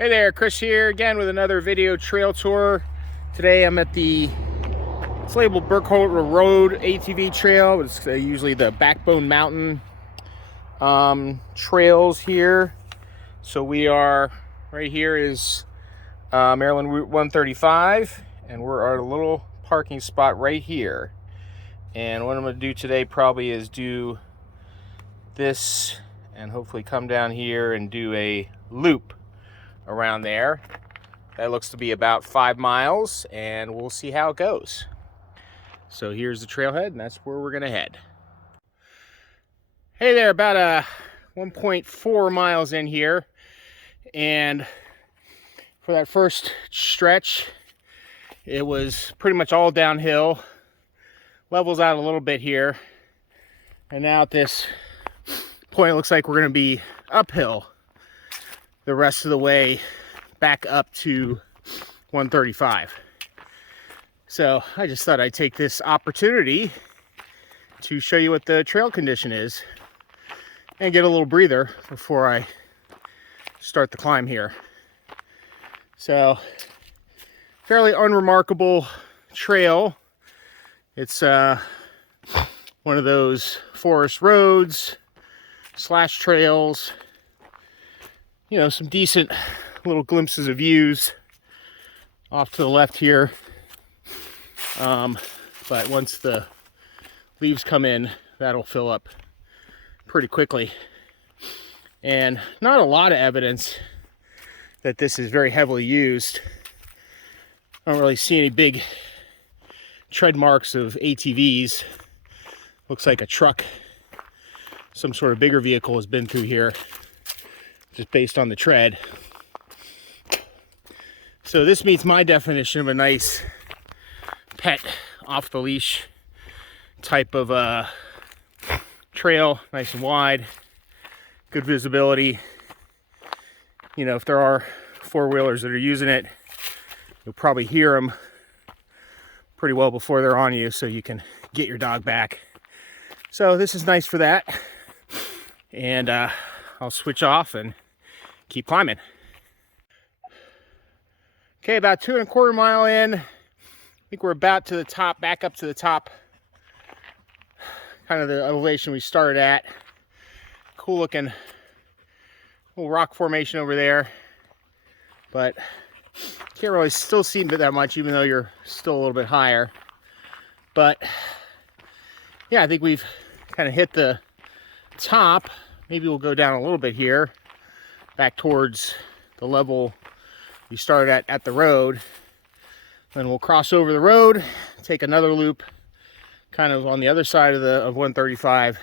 Hey there, Chris here again with another video trail tour. Today I'm at it's labeled Burkholder Road ATV Trail. It's usually the Backbone Mountain trails here. So we are, right here is Maryland Route 135, and we're at a little parking spot right here. And what I'm going to do today probably is do this and hopefully come down here and do a loop around there. That looks to be about 5 miles, and we'll see how it goes. So here's the trailhead, and that's where we're gonna head. Hey there, about 1.4 miles in here, and for that first stretch it was pretty much all downhill. Levels out a little bit here, and now at this point it looks like we're going to be uphill the rest of the way back up to 135. So I just thought I'd take this opportunity to show you what the trail condition is and get a little breather before I start the climb here. So fairly unremarkable trail. It's one of those forest roads slash trails. You know, some decent little glimpses of views off to the left here. But once the leaves come in, that'll fill up pretty quickly. And not a lot of evidence that this is very heavily used. I don't really see any big tread marks of ATVs. Looks like a truck, some sort of bigger vehicle has been through here, just based on the tread. So this meets my definition of a nice pet off the leash type of trail. Nice and wide, good visibility. You know, if there are four-wheelers that are using it, you'll probably hear them pretty well before they're on you, so you can get your dog back. So this is nice for that. And I'll switch off and keep climbing. Okay, about 2.25 miles in. I think we're about to the top, back up to the top. Kind of the elevation we started at. Cool looking little rock formation over there. But can't really still see that much, even though you're still a little bit higher. But yeah, I think we've kind of hit the top. Maybe we'll go down a little bit here, back towards the level we started at the road. Then we'll cross over the road, take another loop kind of on the other side of 135,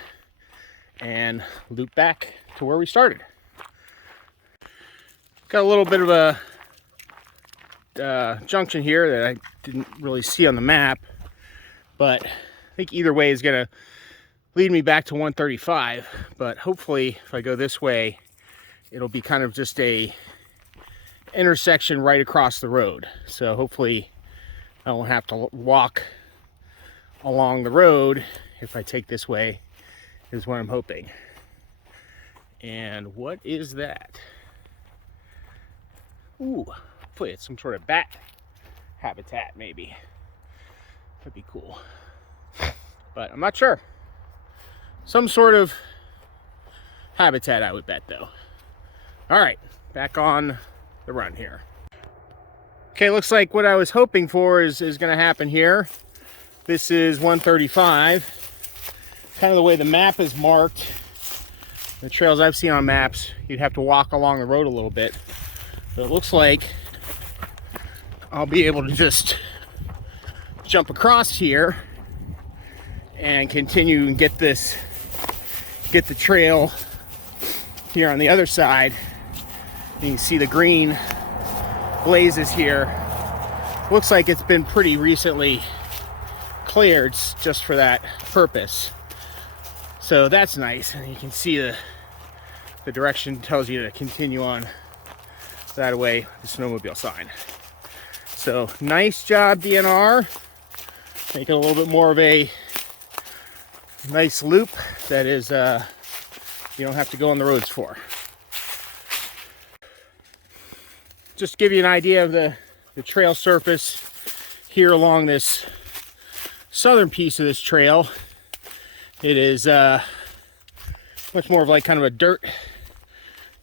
and loop back to where we started. Got a little bit of a junction here that I didn't really see on the map, but I think either way is gonna lead me back to 135. But hopefully if I go this way, it'll be kind of just a intersection right across the road. So hopefully I won't have to walk along the road if I take this way, is what I'm hoping. And what is that? Ooh, hopefully it's some sort of bat habitat, maybe. That'd be cool. But I'm not sure. Some sort of habitat, I would bet, though. All right, back on the run here. Okay, looks like what I was hoping for is going to happen here. This is 135. Kind of the way the map is marked. The trails I've seen on maps, you'd have to walk along the road a little bit. But it looks like I'll be able to just jump across here and continue and get the trail here on the other side. You can see the green blazes here. Looks like it's been pretty recently cleared just for that purpose. So that's nice. And you can see the direction tells you to continue on that way, the snowmobile sign. So nice job, DNR. Make it a little bit more of a nice loop that is you don't have to go on the roads for. just to give you an idea of the trail surface here along this southern piece of this trail, it is much more of like kind of a dirt,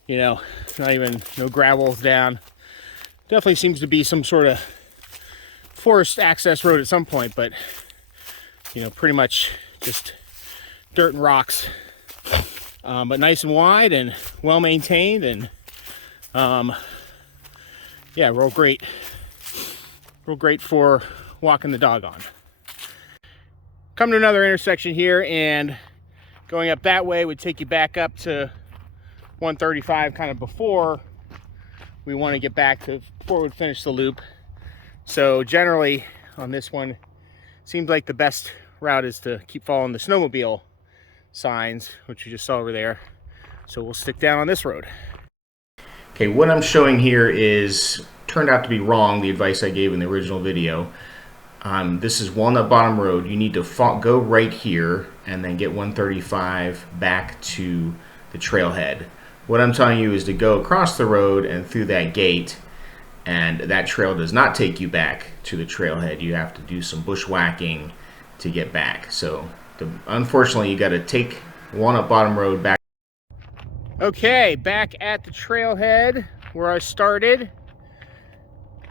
you know, not even, no gravels down. Definitely seems to be some sort of forest access road at some point, but you know, pretty much just dirt and rocks, but nice and wide and well maintained, and yeah, real great for walking the dog on. Come to another intersection here, and going up that way would take you back up to 135 kind of before we want to get back to, before we finish the loop. So generally on this one, seems like the best route is to keep following the snowmobile signs, which you just saw over there. So we'll stick down on this road. Okay, what I'm showing here is turned out to be wrong, the advice I gave in the original video. This is Walnut Bottom Road. You need to go right here and then get 135 back to the trailhead. What I'm telling you is to go across the road and through that gate, and that trail does not take you back to the trailhead. You have to do some bushwhacking to get back. So unfortunately, you got to take Walnut Bottom Road back. Okay, back at the trailhead where I started.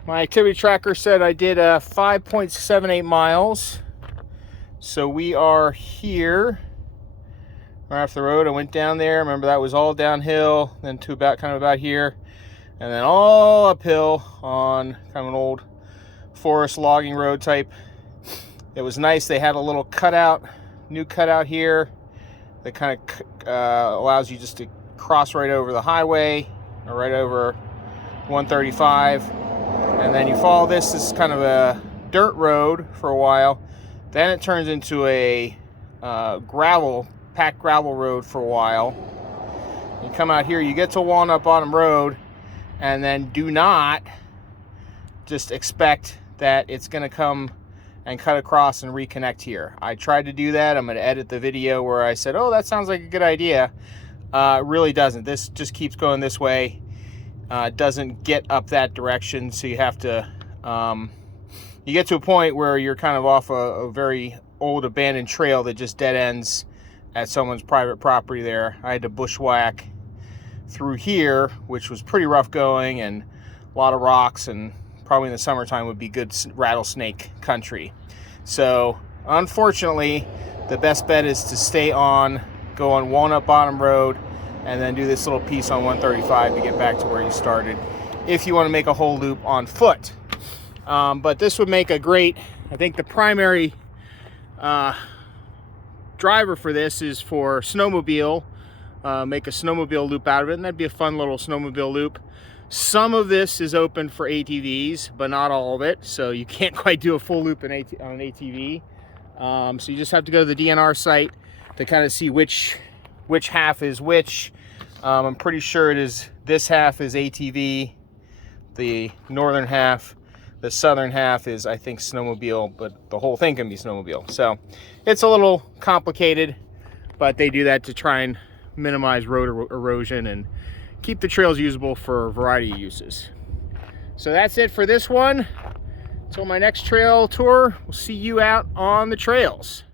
My activity tracker said I did 5.78 miles. So we are here right off the road. I went down there. Remember, that was all downhill, then to about here, and then all uphill on kind of an old forest logging road type. It was nice. They had a little cutout, new cutout here that kind of allows you just to cross right over the highway or right over 135. And then you follow this. This is kind of a dirt road for a while. Then it turns into a packed gravel road for a while. You come out here, you get to Walnut Bottom Road, and then do not just expect that it's going to come and cut across and reconnect here. I tried to do that. I'm going to edit the video where I said, oh, that sounds like a good idea. It really doesn't. This just keeps going this way. Doesn't get up that direction, so you have to you get to a point where you're kind of off a very old abandoned trail that just dead ends at someone's private property there. I had to bushwhack through here, which was pretty rough going and a lot of rocks, and probably in the summertime would be good rattlesnake country. So unfortunately, the best bet is to go on Walnut Bottom Road and then do this little piece on 135 to get back to where you started, if you want to make a whole loop on foot. But this would make a great, I think the primary driver for this is for snowmobile, make a snowmobile loop out of it, and that'd be a fun little snowmobile loop. Some of this is open for ATVs, but not all of it, so you can't quite do a full loop on an ATV. So you just have to go to the DNR site to kind of see which half is which. I'm pretty sure it is, this half is ATV, the northern half, the southern half is, I think, snowmobile, but the whole thing can be snowmobile. So it's a little complicated, but they do that to try and minimize road erosion and keep the trails usable for a variety of uses. So that's it for this one. Until my next trail tour, we'll see you out on the trails.